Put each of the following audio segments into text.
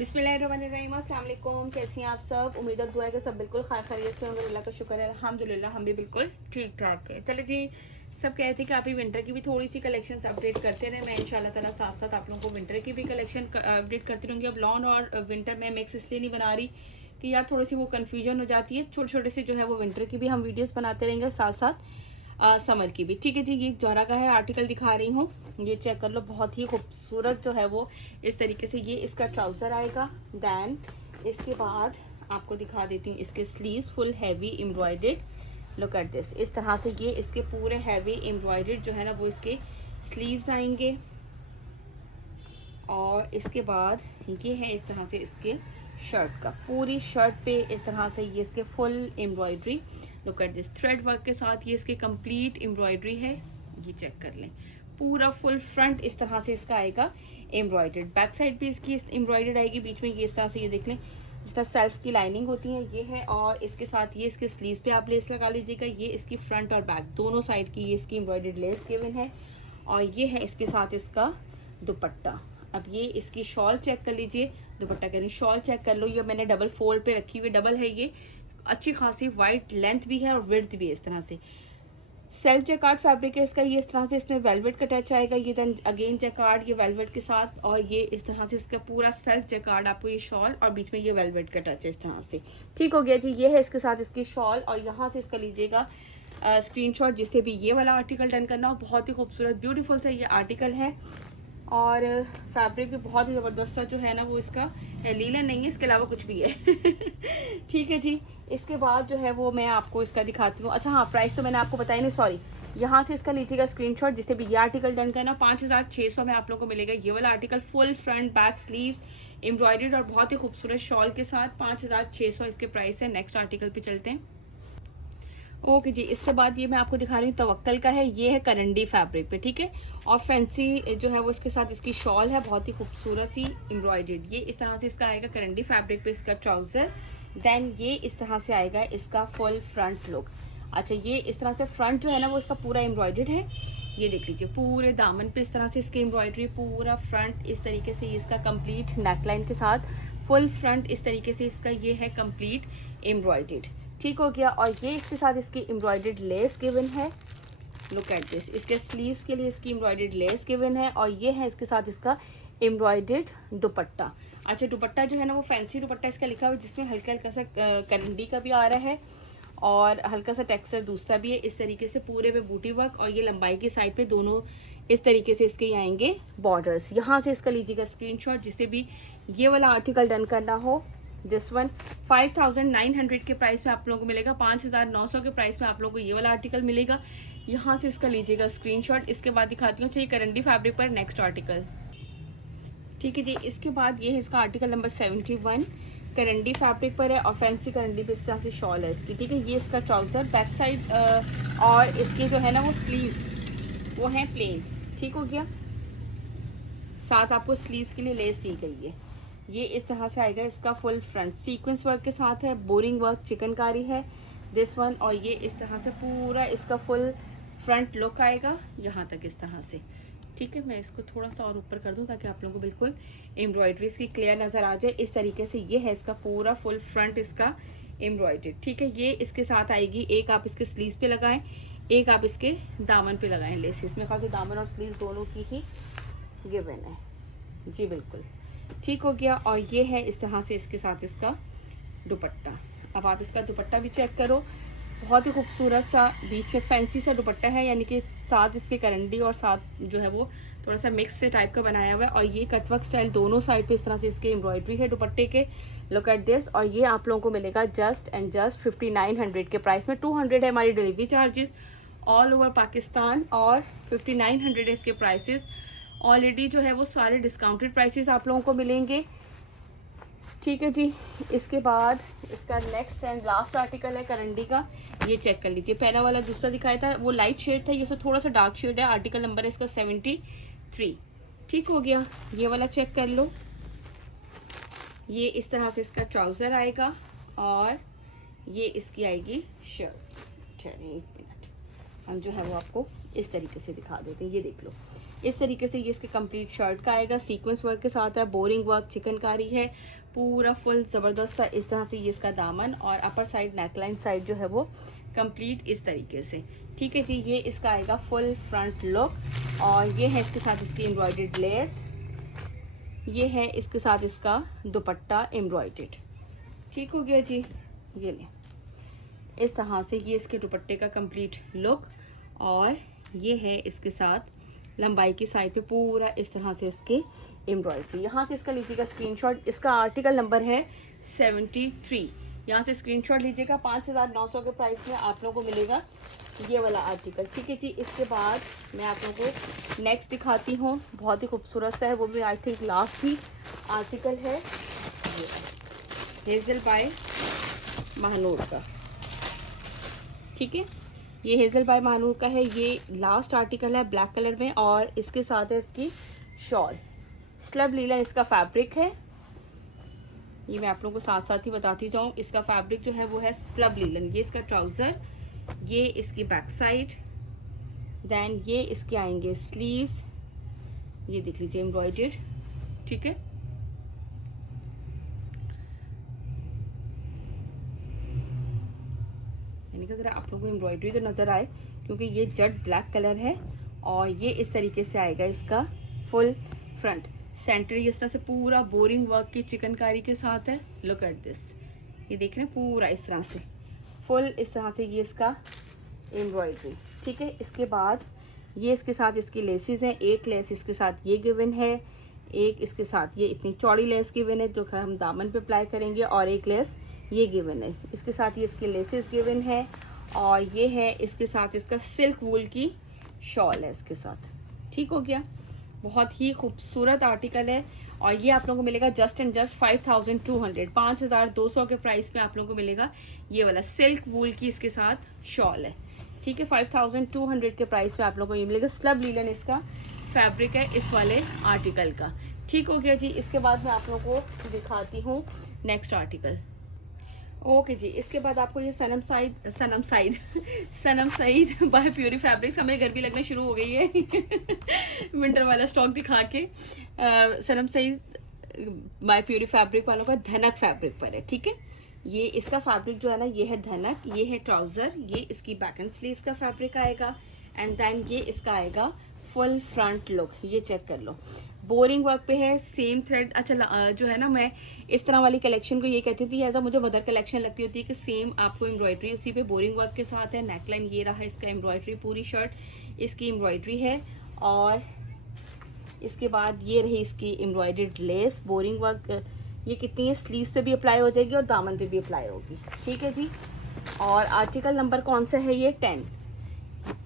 बिस्मिल्लाहिर्रहमानिर्रहीम, अस्सलाम वालेकुम। कैसी हैं आप सब? उम्मीद और दुआ है कि सब बिल्कुल खैरियत से होंगे। अल्लाह का शुक्र है, अल्हम्दुलिल्लाह हम भी बिल्कुल ठीक ठाक है। चले जी, सब कहते हैं कि आप ही विंटर की भी थोड़ी सी कलेक्शंस अपडेट करते रहे। मैं इंशाल्लाह ताला साथ साथ आप लोगों को विंटर की भी कलेक्शन अपडेट करती रहूँगी। अब लॉन और विंटर में मिक्स इसलिए नहीं बना रही कि यार थोड़ी सी वो कन्फ्यूजन हो जाती है। छोटे छोटे से जो है वो विंटर की भी हम वीडियोज़ बनाते रहेंगे, साथ साथ समर की भी। ठीक है जी, ये जोरा का है आर्टिकल दिखा रही हूँ, ये चेक कर लो। बहुत ही खूबसूरत जो है वो इस तरीके से ये इसका ट्राउजर आएगा। देन इसके बाद आपको दिखा देती हूँ इसके sleeves full heavy embroidered. Look at this, इस तरह से ये इसके पूरे हैवी एम्ब्रॉयडर्ड जो है ना वो इसके स्लीव्स आएंगे। और इसके बाद ये है इस तरह से इसके शर्ट का, पूरी शर्ट पे इस तरह से ये इसके full embroidery. Look at this, thread work के साथ ये इसकी कंप्लीट एम्ब्रॉयडरी है। ये चेक कर लें, पूरा फुल फ्रंट इस तरह से इसका आएगा एम्ब्रॉयडर्ड। बैक साइड भी इसकी एम्ब्रॉयडर्ड आएगी, बीच में ये इस तरह से ये देख लें जिस तरह सेल्फ की लाइनिंग होती है ये है। और इसके साथ ये इसके स्लीव्स पे आप लेस लगा लीजिएगा। ये इसकी फ्रंट और बैक दोनों साइड की ये इसकी एम्ब्रॉयडर्ड लेस गिवन है। और ये है इसके साथ इसका दुपट्टा। अब ये इसकी शॉल चेक कर लीजिए, दुपट्टा कह रही शॉल चेक कर लो। ये मैंने डबल फोल्ड पे रखी हुई, डबल है ये, अच्छी खासी वाइड लेंथ भी है और विड्थ भी है। इस तरह से सेल्फ जैकार्ड फैब्रिक है इसका। ये इस तरह से इसमें वेलवेट का टच आएगा। ये देन अगेन जैकार्ड, ये वेलवेट के साथ। और ये इस तरह से इसका पूरा सेल्फ जैकार्ड, आपको ये शॉल और बीच में ये वेलवेट का टच है इस तरह से। ठीक हो गया जी, ये है इसके साथ इसकी शॉल। और यहाँ से इसका लीजिएगा स्क्रीनशॉट, जिससे भी ये वाला आर्टिकल डन करना हो। बहुत ही खूबसूरत ब्यूटीफुल सा ये आर्टिकल है और फैब्रिक भी बहुत ही ज़बरदस्त सा जो है ना वो इसका लीलन नहीं है, इसके अलावा कुछ भी है। ठीक है जी, इसके बाद जो है वो मैं आपको इसका दिखाती हूँ। अच्छा हाँ, प्राइस तो मैंने आपको बताया नहीं, सॉरी। यहाँ से इसका लीजिएगा स्क्रीनशॉट, जिससे भी ये आर्टिकल डन करना। 5600 में आप लोगों को मिलेगा ये वाला article, full front back sleeves embroidered और बहुत ही खूबसूरत शॉल के साथ। 5600 इसके प्राइस है। नेक्स्ट आर्टिकल पे चलते हैं। ओके जी, इसके बाद ये मैं आपको दिखा रही हूँ तवक्कल का है। ये है करंडी फैब्रिक पे, ठीक है। और फैंसी जो है वो इसके साथ इसकी शॉल है, बहुत ही खूबसूरत सी एम्ब्रॉयडर्ड। ये इस तरह से इसका आएगा करंडी फैब्रिक पे इसका ट्राउजर। देन ये इस तरह से आएगा इसका फुल फ्रंट लुक। अच्छा, ये इस तरह से फ्रंट जो है ना वो इसका पूरा एम्ब्रॉयडर्ड है। ये देख लीजिए, पूरे दामन पे इस तरह से इसकी एम्ब्रॉयडरी, पूरा फ्रंट इस तरीके से इसका कंप्लीट नेकलाइन के साथ फुल फ्रंट इस तरीके से इसका ये है कंप्लीट एम्ब्रॉयडर्ड। ठीक हो गया। और ये इसके साथ इसकी एम्ब्रॉयडर्ड लेस गिवन है। लुक एट दिस, इसके स्लीव्स के लिए इसकी एम्ब्रॉयडर्ड लेस गिवन है। और ये है इसके साथ इसका एम्ब्रॉयडर्ड दुपट्टा। अच्छा, दुपट्टा जो है ना वो फैंसी दुपट्टा इसका लिखा हुआ है, जिसमें हल्का हल्का सा करंडी का भी आ रहा है और हल्का सा टेक्सचर दूसरा भी है। इस तरीके से पूरे में बूटी वर्क और ये लंबाई की साइड पे दोनों इस तरीके से इसके आएंगे बॉर्डर्स। यहाँ से इसका लीजिएगा स्क्रीनशॉट, जिससे भी ये वाला आर्टिकल डन करना हो। दिस वन 5900 के प्राइस में आप लोगों को मिलेगा। 5900 के प्राइस में आप लोगों को ये वाला आर्टिकल मिलेगा। यहाँ से इसका लीजिएगा स्क्रीनशॉट। इसके बाद दिखाती हूँ चाहिए करंडी फैब्रिक पर नेक्स्ट आर्टिकल। ठीक है जी, इसके बाद ये है इसका आर्टिकल नंबर 71, करंडी फैब्रिक पर है और फैंसी करंडी पे इस तरह से शॉल है इसकी। ठीक है, ये इसका ट्राउजर बैक साइड और इसके जो है ना वो स्लीव्स वो है प्लेन। ठीक हो गया, साथ आपको स्लीव्स के लिए लेस दी गई है। ये इस तरह से आएगा इसका फुल फ्रंट, सीक्वेंस वर्क के साथ है, बोरिंग वर्क चिकनकारी है दिस वन। और ये इस तरह से पूरा इसका फुल फ्रंट लुक आएगा यहाँ तक इस तरह से। ठीक है, मैं इसको थोड़ा सा और ऊपर कर दूँ ताकि आप लोगों को बिल्कुल एम्ब्रॉयडरी इसकी क्लियर नज़र आ जाए। इस तरीके से ये है इसका पूरा फुल फ्रंट इसका एम्ब्रॉयडर्ड। ठीक है, ये इसके साथ आएगी, एक आप इसके स्लीव्स पे लगाएं, एक आप इसके दामन पे लगाएं लेसिस में। खास दामन और स्लीव दोनों की ही गिवन है जी, बिल्कुल ठीक हो गया। और ये है इस तरह से इसके साथ इसका दुपट्टा। अब आप इसका दुपट्टा भी चेक करो, बहुत ही खूबसूरत सा बीच में फैंसी सा दुपट्टा है, यानी कि साथ इसके करंडी और साथ जो है वो थोड़ा सा मिक्स से टाइप का बनाया हुआ है। और ये कटवर्क स्टाइल दोनों साइड पे इस तरह से इसके एम्ब्रॉयडरी है दुपट्टे के। Look at this. और ये आप लोगों को मिलेगा जस्ट एंड जस्ट 5900 के प्राइस में। 200 है हमारी delivery charges all over Pakistan और 5900 है इसके प्राइसेस। ऑलरेडी जो है वो सारे डिस्काउंटेड प्राइसेस आप लोगों को मिलेंगे। ठीक है जी, इसके बाद इसका नेक्स्ट एंड लास्ट आर्टिकल है करंडी का। ये चेक कर लीजिए, पहला वाला दूसरा दिखाया था वो लाइट शेड था, ये से थोड़ा सा डार्क शेड है। आर्टिकल नंबर है इसका 73। ठीक हो गया, ये वाला चेक कर लो। ये इस तरह से इसका ट्राउजर आएगा और ये इसकी आएगी शर्ट। चलिए एक मिनट, हम जो है वो आपको इस तरीके से दिखा देते हैं। ये देख लो, इस तरीके से ये इसके कंप्लीट शर्ट का आएगा, सीक्वेंस वर्क के साथ है, बोरिंग वर्क, चिकनकारी है, पूरा फुल ज़बरदस्त सा इस तरह से ये इसका दामन और अपर साइड नेकलाइन साइड जो है वो कंप्लीट इस तरीके से। ठीक है जी, ये इसका आएगा फुल फ्रंट लुक और ये है इसके साथ इसकी एम्ब्रॉयडर्ड लेस, ये है इसके साथ इसका दुपट्टा एम्ब्रॉयडर्ड। ठीक हो गया जी, ये ले इस तरह से ये इसके दुपट्टे का कंप्लीट लुक और ये है इसके साथ लंबाई की साइड पे पूरा इस तरह से इसके एम्ब्रॉयडरी। यहाँ से इसका लीजिएगा स्क्रीनशॉट, इसका आर्टिकल नंबर है 73। यहाँ से स्क्रीनशॉट लीजिएगा। 5,900 के प्राइस में आप लोगों को मिलेगा ये वाला आर्टिकल। ठीक है जी, इसके बाद मैं आप लोगों को नेक्स्ट दिखाती हूँ, बहुत ही खूबसूरत सा है, वो भी I think last he article है, हेज़ल बाय महानूर का। ठीक है, ये हेज़ल बाय महानूर का है, ये लास्ट आर्टिकल है ब्लैक कलर में और इसके साथ है इसकी शॉल। स्लब लीलन इसका फैब्रिक है, ये मैं आप लोगों को साथ साथ ही बताती जाऊँ। इसका फैब्रिक जो है वो है स्लब लीलन। ये इसका ट्राउज़र, ये इसकी बैक साइड, देन ये इसके आएंगे स्लीव्स, ये देख लीजिए एम्ब्रॉयडर्ड। ठीक है, ज़रा आप लोगों को एम्ब्रॉयडरी तो नज़र आए क्योंकि ये जेट ब्लैक कलर है और ये इस तरीके से आएगा इसका फुल फ्रंट। सेंटर इस तरह से पूरा बोरिंग वर्क की चिकनकारी के साथ है। लुक एट दिस, ये देख रहे हैं पूरा इस तरह से फुल इस तरह से ये इसका एम्ब्रॉयडरी। ठीक है, इसके बाद ये इसके साथ इसकी लेसेस हैं। एक लेस इसके साथ ये गिवन है, एक इसके साथ ये इतनी चौड़ी लेस गिवन है जो हम दामन पे अप्लाई करेंगे और एक लेस ये गिवन है। इसके साथ ये इसकी लेसेस गिवन है और ये है इसके साथ इसका सिल्क वूल की शॉल है इसके साथ। ठीक हो गया, बहुत ही खूबसूरत आर्टिकल है और ये आप लोगों को मिलेगा जस्ट एंड जस्ट 5,200, 5,200 के प्राइस में आप लोगों को मिलेगा ये वाला सिल्क वूल की इसके साथ शॉल है। ठीक है, 5,200 के प्राइस में आप लोगों को ये मिलेगा। स्लब लीलन इसका फैब्रिक है इस वाले आर्टिकल का। ठीक हो गया जी, इसके बाद मैं आप लोगों को दिखाती हूँ नेक्स्ट आर्टिकल। ओके जी, इसके बाद आपको ये सनम सईद बाय प्यूरी फैब्रिक्स, हमें गर्मी लगना शुरू हो गई है विंटर वाला स्टॉक दिखा के। सनम सईद बाय प्यूरी फैब्रिक वालों का धनक फैब्रिक पर है। ठीक है, ये इसका फैब्रिक जो है ना ये है धनक, ये है ट्राउजर, ये इसकी बैक एंड स्लीव्स का फैब्रिक आएगा एंड देन ये इसका आएगा फुल फ्रंट लुक। ये चेक कर लो, बोरिंग वर्क पे है, सेम थ्रेड। अच्छा जो है ना, मैं इस तरह वाली कलेक्शन को ये कहती थी एज अ मुझे मदर कलेक्शन लगती होती है कि सेम आपको एम्ब्रॉयडरी उसी पे बोरिंग वर्क के साथ है। नेकलाइन ये रहा इसका एम्ब्रॉयडरी, पूरी शर्ट इसकी एम्ब्रॉयडरी है और इसके बाद ये रही इसकी एम्ब्रॉयडर्ड लेस। बोरिंग वर्क ये कितनी है, स्लीव्स पे भी अप्लाई हो जाएगी और दामन पे भी अप्लाई होगी। ठीक है जी, और आर्टिकल नंबर कौन सा है, ये 10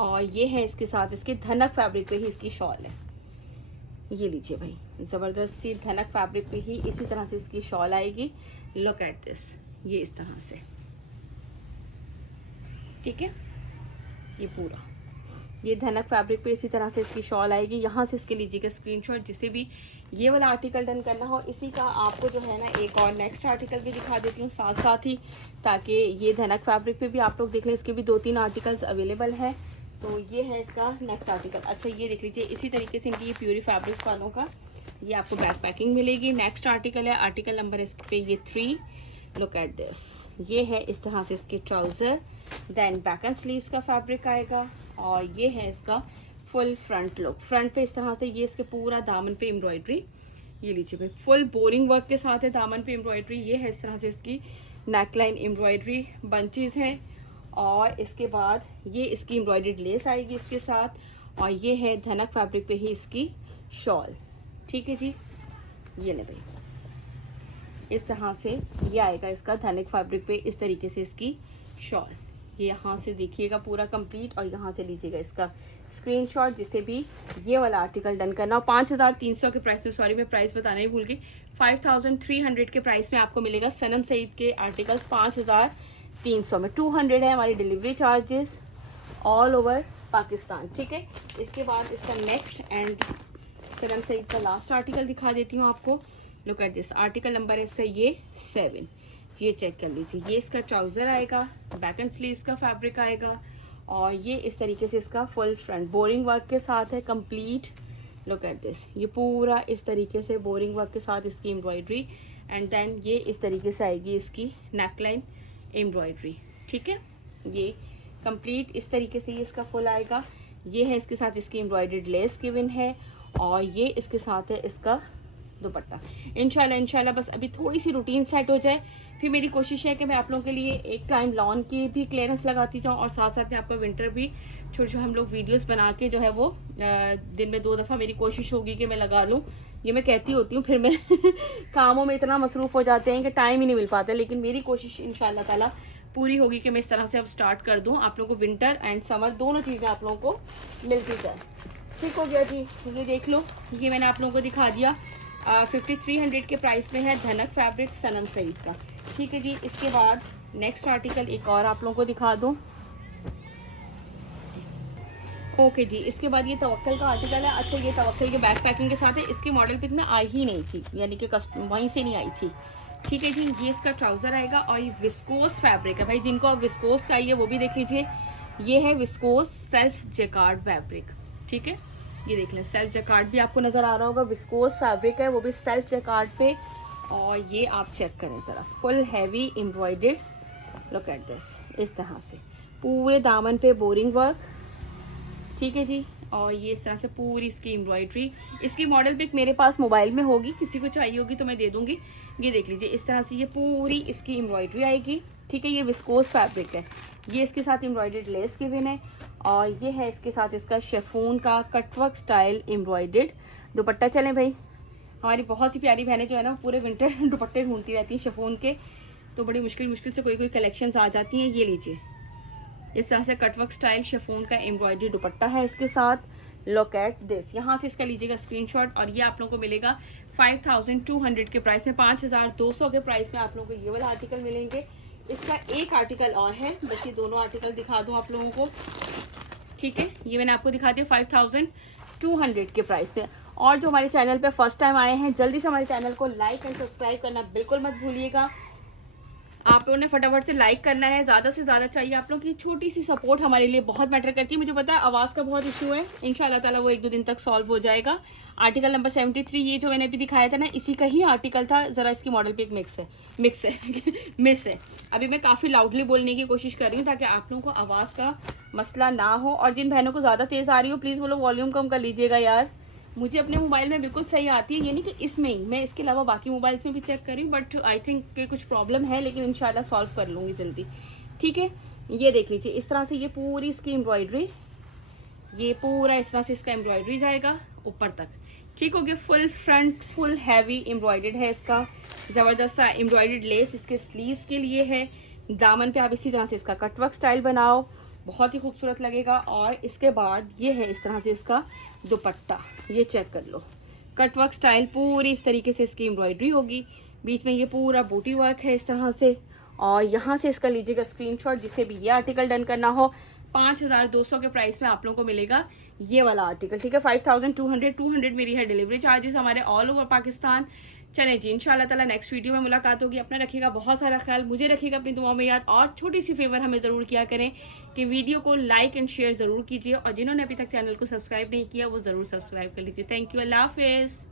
और ये है इसके साथ इसके धनक फैब्रिक पे ही इसकी शॉल है। ये लीजिए भाई, ज़बरदस्ती धनक फैब्रिक पे ही इसी तरह से इसकी शॉल आएगी। लुक एट दिस, ये इस तरह से। ठीक है, ये पूरा ये धनक फैब्रिक पे इसी तरह से इसकी शॉल आएगी। यहाँ से इसके लीजिएगा स्क्रीनशॉट, जिसे भी ये वाला आर्टिकल डन करना हो। इसी का आपको जो है ना एक और नेक्स्ट आर्टिकल भी दिखा देती हूँ साथ साथ ही, ताकि ये धनक फैब्रिक पे भी आप लोग देख लें। इसके भी 2-3 आर्टिकल्स अवेलेबल हैं। तो ये है इसका नेक्स्ट आर्टिकल। अच्छा, ये देख लीजिए, इसी तरीके से इनकी ये प्यूरी फैब्रिक्स वालों का ये आपको बैक पैकिंग मिलेगी। नेक्स्ट आर्टिकल है, आर्टिकल नंबर है इस पे ये 3। लुक एट दिस, ये है इस तरह से इसके trousers, then back end sleeves का फैब्रिक आएगा और ये है इसका फुल फ्रंट लुक। फ्रंट पे इस तरह से ये इसके पूरा दामन पे एम्ब्रॉयडरी, ये लीजिए भाई फुल बोरिंग वर्क के साथ है दामन पे एम्ब्रॉयडरी। ये है इस तरह से इसकी नेकलाइन एम्ब्रॉयडरी, बंचेस हैं और इसके बाद ये इसकी एम्ब्रॉयडर्ड लेस आएगी इसके साथ और ये है धनक फैब्रिक पे ही इसकी शॉल। ठीक है जी, ये ले भाई इस तरह से ये आएगा इसका धनक फैब्रिक पे इस तरीके से इसकी शॉल। ये यहाँ से देखिएगा पूरा कंप्लीट और यहाँ से लीजिएगा इसका स्क्रीनशॉट, जिसे भी ये वाला आर्टिकल डन करना। 5,300 के प्राइस में, सॉरी मैं प्राइस बताना ही भूल गई, 5,300 के प्राइस में आपको मिलेगा सनम सईद के आर्टिकल्स 5,300 में। 200 है हमारी delivery charges all over Pakistan. ठीक है, इसके बाद इसका नेक्स्ट एंड सनम सईद का लास्ट आर्टिकल दिखा देती हूँ आपको। Look at this, article number है इसका ये 7। ये चेक कर लीजिए, ये इसका ट्राउज़र आएगा, बैक एंड स्लीव्स का फैब्रिक आएगा और ये इस तरीके से इसका फुल फ्रंट बोरिंग वर्क के साथ है कंप्लीट। लुक एट दिस, ये पूरा इस तरीके से बोरिंग वर्क के साथ इसकी एम्ब्रॉयडरी, एंड देन ये इस तरीके से आएगी इसकी नेकलाइन एम्ब्रॉयडरी। ठीक है, ये कंप्लीट इस तरीके से ये इसका फुल आएगा। ये है इसके साथ इसकी एम्ब्रॉयडर्ड लेस गिवन है, और ये इसके साथ है इसका दुपट्टा। इंशाल्लाह बस अभी थोड़ी सी रूटीन सेट हो जाए, फिर मेरी कोशिश है कि मैं आप लोगों के लिए एक टाइम लॉन की भी क्लियरेंस लगाती जाऊँ, और साथ साथ में आपका विंटर भी छोटे छोटे हम लोग वीडियोस बना के जो है वो दिन में 2 दफ़ा मेरी कोशिश होगी कि मैं लगा लूँ। ये मैं कहती होती हूँ, फिर मैं कामों में इतना मसरूफ़ हो जाते हैं कि टाइम ही नहीं मिल पाता, लेकिन मेरी कोशिश इंशाल्लाह ताला पूरी होगी कि मैं इस तरह से अब स्टार्ट कर दूँ, आप लोगों को विंटर एंड समर दोनों चीज़ें आप लोगों को मिलती जाए। ठीक हो गया जी, ये देख लो, ये मैंने आप लोगों को दिखा दिया। 5300 के प्राइस में है, धनक फैब्रिक सनम सईद का। ठीक है जी, इसके बाद नेक्स्ट आर्टिकल एक और आप लोगों को दिखा दूँ। ओके जी, इसके बाद ये तवक्कल का आर्टिकल है। अच्छा, ये तवक्कल के बैक पैकिंग के साथ है, इसकी मॉडल पिक में आई ही नहीं थी, यानी कि वहीं से नहीं आई थी। ठीक है जी, ये इसका ट्राउज़र आएगा, और ये विस्कोस फैब्रिक है। भाई जिनको विस्कोस चाहिए वो भी देख लीजिए, ये है विस्कोस सेल्फ जैकार्ड फैब्रिक। ठीक है, ये देख लें, सेल्फ जैकार्ड भी आपको नज़र आ रहा होगा, विस्कोस फैब्रिक है, वो भी सेल्फ जैकार्ड पे। और ये आप चेक करें ज़रा, full heavy embroidered, look at this, इस तरह से पूरे दामन पे बोरिंग वर्क। ठीक है जी, और ये इस तरह से पूरी इसकी एम्ब्रॉयडरी। इसकी मॉडल पिक मेरे पास मोबाइल में होगी, किसी को चाहिए होगी तो मैं दे दूंगी। ये देख लीजिए, इस तरह से ये पूरी इसकी एम्ब्रॉयडरी आएगी। ठीक है, ये विस्कोस फैब्रिक है, ये इसके साथ एम्ब्रॉयडर्ड लेस गिवन है, और ये है इसके साथ इसका शेफून का कटवर्क स्टाइल एम्ब्रॉयडर्ड दुपट्टा। चलें भाई, हमारी बहुत सी प्यारी बहनें जो है ना पूरे विंटर दुपट्टे ढूंढती रहती हैं शेफून के, तो बड़ी मुश्किल से कोई कलेक्शंस आ जाती हैं। ये लीजिए, इस तरह से कटवर्क स्टाइल शेफून का एम्ब्रॉयडरी दुपट्टा है इसके साथ। लुक एट दिस, यहाँ से इसका लीजिएगा स्क्रीनशॉट, और ये आप लोगों को मिलेगा 5200 के प्राइस में, 5200 के प्राइस में आप लोगों को ये वाला आर्टिकल मिलेंगे। इसका एक आर्टिकल और है, बस ये दोनों आर्टिकल दिखा दूँ आप लोगों को। ठीक है, ये मैंने आपको दिखा दिया 5200 के प्राइस में। और जो हमारे चैनल पे फर्स्ट टाइम आए हैं, जल्दी से हमारे चैनल को लाइक एंड सब्सक्राइब करना बिल्कुल मत भूलिएगा। आप लोगों ने फटाफट से लाइक करना है, ज़्यादा से ज़्यादा चाहिए। आप लोगों की छोटी सी सपोर्ट हमारे लिए बहुत मैटर करती है। मुझे पता है आवाज़ का बहुत इशू है, इंशाल्लाह ताला वो 1-2 दिन तक सॉल्व हो जाएगा। आर्टिकल नंबर 73, ये जो मैंने अभी दिखाया था ना, इसी का ही आर्टिकल था। ज़रा इसकी मॉडल पे एक मिस है। अभी मैं काफ़ी लाउडली बोलने की कोशिश कर रही हूँ ताकि आप लोगों को आवाज़ का मसला ना हो। और जिन बहनों को ज़्यादा तेज़ आ रही हो, प्लीज़ वो लोग वॉल्यूम कम कर लीजिएगा यार। मुझे अपने मोबाइल में बिल्कुल सही आती है, ये नहीं कि इसमें ही, मैं इसके अलावा बाकी मोबाइल्स में भी चेक करी, बट आई थिंक कि कुछ प्रॉब्लम है, लेकिन इंशाल्लाह सॉल्व कर लूँगी जल्दी। ठीक है, ये देख लीजिए, इस तरह से ये पूरी इसकी एम्ब्रॉयडरी, ये पूरा इस तरह से इसका एम्ब्रॉयडरी जाएगा ऊपर तक। ठीक हो गया, full front full heavy embroidered है इसका, ज़बरदस्त सा एम्ब्रॉयडर्ड लेस इसके स्लीव्स के लिए है। दामन पे आप इसी तरह से इसका कटवर्क स्टाइल बनाओ, बहुत ही खूबसूरत लगेगा। और इसके बाद ये है इस तरह से इसका दुपट्टा, ये चेक कर लो, कटवर्क स्टाइल पूरी इस तरीके से इसकी एम्ब्रॉयडरी होगी। बीच में ये पूरा बूटी वर्क है इस तरह से। और यहाँ से इसका लीजिएगा स्क्रीनशॉट, जिससे भी ये आर्टिकल डन करना हो। 5200 के प्राइस में आप लोगों को मिलेगा ये वाला आर्टिकल। ठीक है, 5200 मेरी है डिलीवरी चार्जेस हमारे ऑल ओवर पाकिस्तान। चलें जी, इंशाल्लाह ताला नेक्स्ट वीडियो में मुलाकात होगी। अपना रखिएगा बहुत सारा ख्याल, मुझे रखिएगा अपनी दुआओं में याद। और छोटी सी फेवर हमें ज़रूर किया करें कि वीडियो को लाइक एंड शेयर ज़रूर कीजिए, और जिन्होंने अभी तक चैनल को सब्सक्राइब नहीं किया वो ज़रूर सब्सक्राइब कर लीजिए। थैंक यू, अल्लाह हाफिज़।